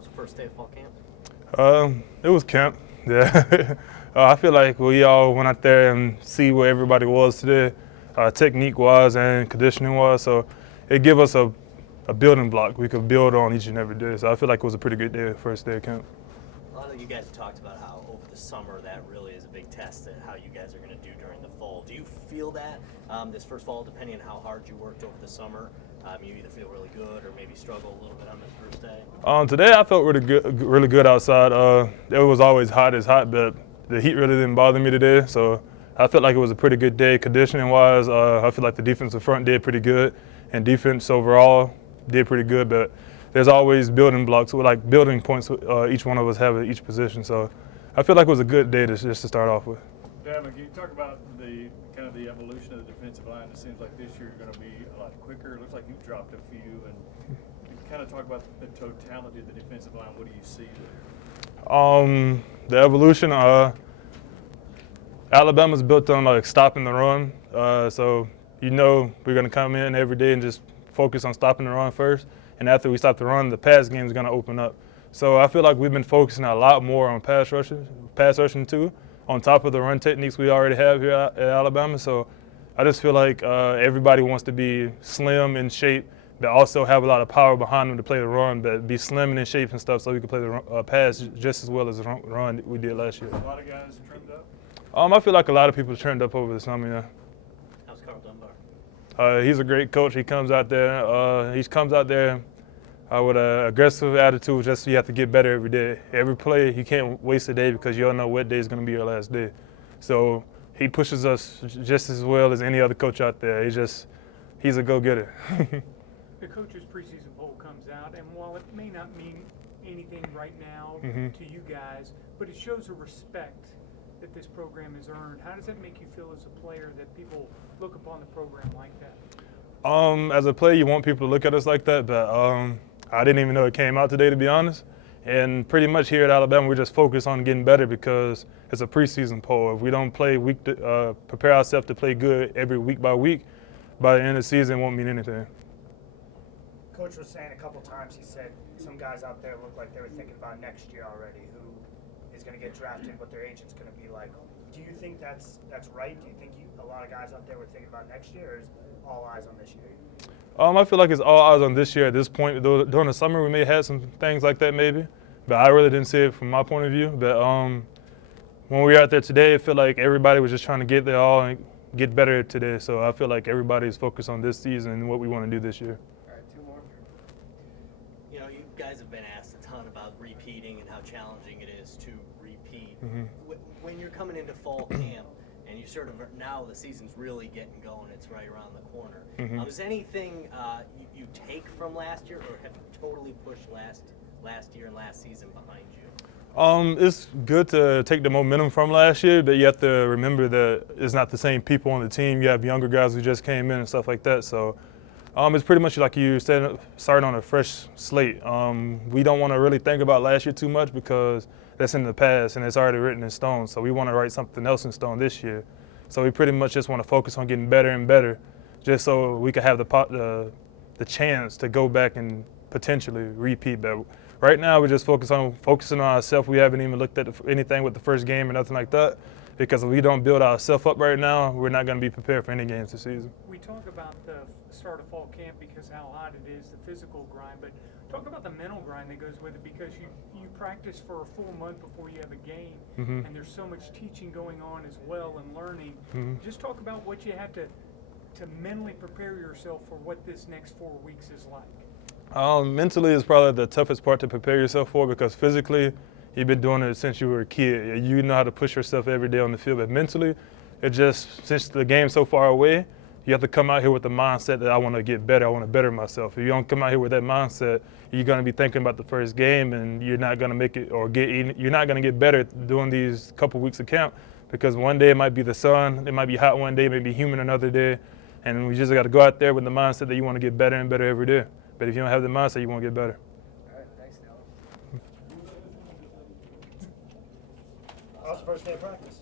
How's the first day of fall camp? It was camp, yeah. I feel like we all went out there and see where everybody was today, technique-wise and conditioning-wise. So it gave us a building block we could build on each and every day. So I feel like it was a pretty good day, first day of camp. A lot of you guys have talked about how over the summer that really is a big test at how you guys are going to do during the fall. Do you feel that this first fall, depending on how hard you worked over the summer, you either feel really good or maybe struggle a little bit on this first day? Today I felt really good outside. It was always hot as hot, but the heat really didn't bother me today. So I felt like it was a pretty good day conditioning-wise. I feel like the defensive front did pretty good, and defense overall did pretty good. But there's always building blocks, like building points each one of us have at each position. So I feel like it was a good day just to start off with. Dalvin, can you talk about the kind of the evolution of the defensive line? It seems like this year you're going to be a lot quicker. It looks like you've dropped a few. And kind of talk about the totality of the defensive line. What do you see there? The evolution, Alabama's built on like stopping the run. So we're going to come in every day and just focus on stopping the run first. And after we stop the run, the pass game is going to open up. So I feel like we've been focusing a lot more on pass rushing too, on top of the run techniques we already have here at Alabama. So I just feel like everybody wants to be slim in shape, but also have a lot of power behind them to play the run, but be slim and in shape and stuff so we can play the pass just as well as the run we did last year. A lot of guys trimmed up? I feel like a lot of people turned up over the summer, yeah. How's Carl Dunbar? He's a great coach. He comes out there with an aggressive attitude, just so you have to get better every day. Every play, you can't waste a day because you don't know what day is going to be your last day. So he pushes us just as well as any other coach out there. He's a go-getter. The coach's preseason poll comes out, and while it may not mean anything right now to you guys, but it shows a respect that this program has earned. How does that make you feel as a player that people look upon the program like that? As a player, you want people to look at us like that, but I didn't even know it came out today, to be honest. And pretty much here at Alabama, we just focus on getting better because it's a preseason poll. If we don't play prepare ourselves to play good every week, by the end of the season, it won't mean anything. Coach was saying a couple times, he said some guys out there look like they were thinking about next year already, who is going to get drafted, what their agent's going to be like. Do you think that's right? Do you think a lot of guys out there were thinking about next year, or is all eyes on this year? I feel like it's all eyes on this year at this point. During the summer, we may have had some things like that maybe, but I really didn't see it from my point of view. But when we were out there today, it felt like everybody was just trying to get there all and get better today. So I feel like everybody's focused on this season and what we want to do this year. All right, two more. You know, you guys have been asked a ton about repeating and how challenging it is to repeat. When you're coming into fall camp, and you sort of now the season's really getting going, it's right around the corner. Is anything you take from last year, or have you totally pushed last year and last season behind you? It's good to take the momentum from last year, but you have to remember that it's not the same people on the team. You have younger guys who just came in and stuff like that. So it's pretty much like you starting on a fresh slate. We don't want to really think about last year too much because that's in the past and it's already written in stone. So we want to write something else in stone this year. So we pretty much just want to focus on getting better and better, just so we can have the chance to go back and potentially repeat. But right now we're just focusing on ourselves. We haven't even looked at anything with the first game or nothing like that, because if we don't build ourselves up right now, we're not going to be prepared for any games this season. We talk about the start of fall camp because how hot it is, the physical grind, but talk about the mental grind that goes with it, because you practice for a full month before you have a game, and there's so much teaching going on as well and learning. Just talk about what you have to mentally prepare yourself for what this next 4 weeks is like. Mentally is probably the toughest part to prepare yourself for, because physically you've been doing it since you were a kid. You know how to push yourself every day on the field, but mentally, since the game's so far away, you have to come out here with the mindset that I want to get better, I want to better myself. If you don't come out here with that mindset, you're going to be thinking about the first game, and you're not going to make it you're not going to get better doing these couple weeks of camp, because one day it might be the sun, it might be hot one day, it may be humid another day, and we just got to go out there with the mindset that you want to get better and better every day. But if you don't have the mindset, you won't get better. All right, thanks, Dalvin. How's the first day of practice?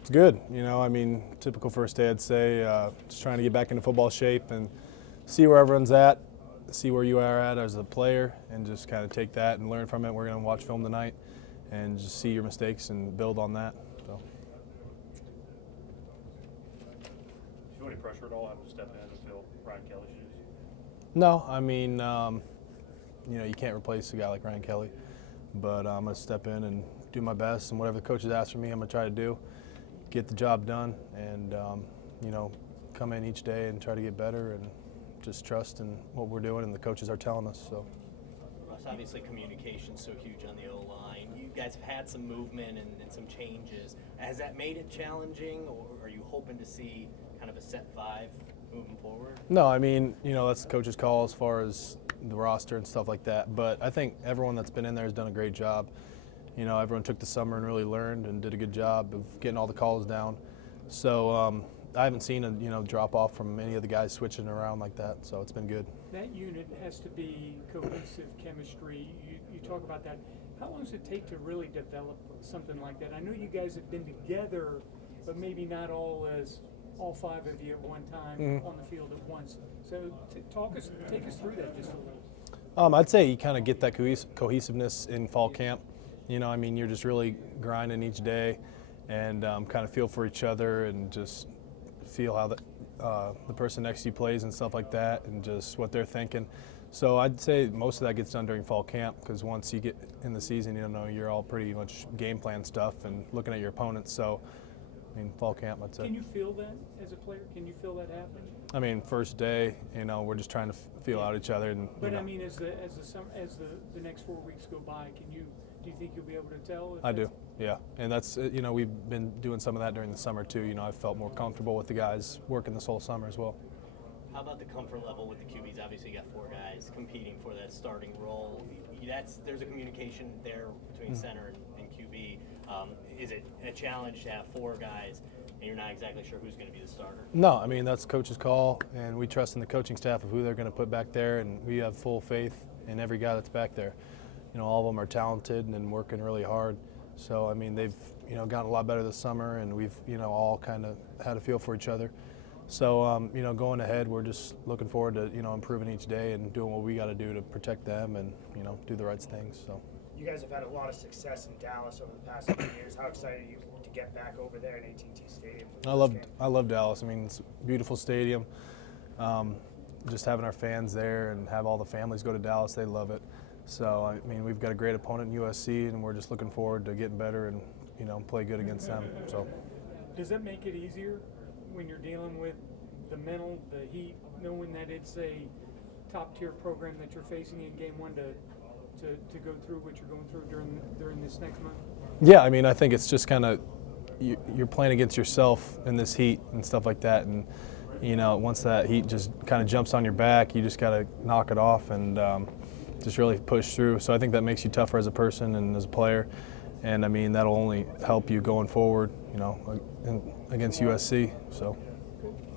It's good. Typical first day, I'd say. Just trying to get back into football shape and see where everyone's at. see where you are at as a player and just kind of take that and learn from it. We're going to watch film tonight and just see your mistakes and build on that. So. Do you feel any pressure at all having to step in to fill Ryan Kelly's shoes? No, I mean, you know, you can't replace a guy like Ryan Kelly, but I'm going to step in and do my best, and whatever the coaches ask for me, I'm going to try to do, get the job done, and, you know, come in each day and try to get better and just trust in what we're doing and the coaches are telling us. So. Ross, obviously communication's so huge on the O-line. You guys have had some movement and some changes. Has that made it challenging, or are you hoping to see kind of a set five moving forward? No, I mean, you know, that's the coach's call as far as the roster and stuff like that. But I think everyone that's been in there has done a great job. You know, everyone took the summer and really learned and did a good job of getting all the calls down. So I haven't seen a drop off from any of the guys switching around like that. So it's been good. That unit has to be cohesive chemistry. You talk about that. How long does it take to really develop something like that? I know you guys have been together, but maybe not all five of you at one time on the field at once. So take us through that just a little. I'd say you kind of get that cohesiveness in fall camp. You know, I mean, you're just really grinding each day and kind of feel for each other and just feel how the person next to you plays and stuff like that and just what they're thinking. So I'd say most of that gets done during fall camp, because once you get in the season, you know, you're all pretty much game plan stuff and looking at your opponents. So, I mean, fall camp, I'd say. Can you feel that as a player? Can you feel that happening? I mean, first day, you know, we're just trying to feel out each other. And, but you know. I mean, as the next 4 weeks go by, do you think you'll be able to tell? I do, yeah. And that's, you know, we've been doing some of that during the summer too. You know, I felt more comfortable with the guys working this whole summer as well. How about the comfort level with the QBs? Obviously, you got four guys competing for that starting role. There's a communication there between center and QB. Is it a challenge to have four guys and you're not exactly sure who's going to be the starter? No, I mean, that's coach's call, and we trust in the coaching staff of who they're going to put back there, and we have full faith in every guy that's back there. You know, all of them are talented and working really hard. So, I mean, they've, you know, gotten a lot better this summer, and we've, you know, all kind of had a feel for each other. So, you know, going ahead, we're just looking forward to, you know, improving each day and doing what we got to do to protect them and, you know, do the right things. So. You guys have had a lot of success in Dallas over the past few years. How excited are you to get back over there in AT&T Stadium? I love Dallas. I mean, it's a beautiful stadium. Just having our fans there and have all the families go to Dallas, they love it. So, I mean, we've got a great opponent in USC, and we're just looking forward to getting better and, you know, play good against them. So. Does that make it easier when you're dealing with the mental, the heat, knowing that it's a top-tier program that you're facing in game one to go through what you're going through during this next month? Yeah, I mean, I think it's just kind of you're playing against yourself in this heat and stuff like that, and you know, once that heat just kind of jumps on your back, you just got to knock it off and just really push through. So I think that makes you tougher as a person and as a player, and I mean, that'll only help you going forward, you know, against USC. So.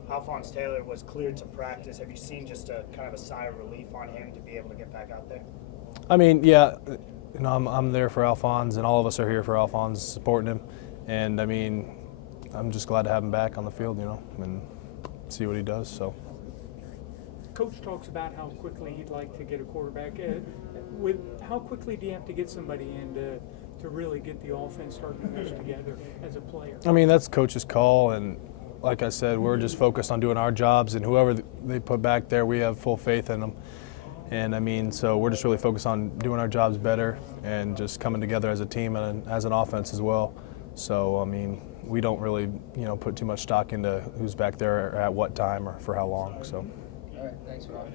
Alphonse Taylor was cleared to practice. Have you seen just a kind of a sigh of relief on him to be able to get back out there? I mean, yeah, you know, I'm there for Alphonse, and all of us are here for Alphonse, supporting him. And I mean, I'm just glad to have him back on the field, you know, and see what he does. So. Coach talks about how quickly he'd like to get a quarterback. How quickly do you have to get somebody in to really get the offense starting to mesh together as a player? I mean, that's coach's call, and like I said, we're just focused on doing our jobs, and whoever they put back there, we have full faith in them. And I mean, so we're just really focused on doing our jobs better and just coming together as a team and as an offense as well. So, I mean, we don't really, you know, put too much stock into who's back there or at what time or for how long. So. All right, thanks, Rob.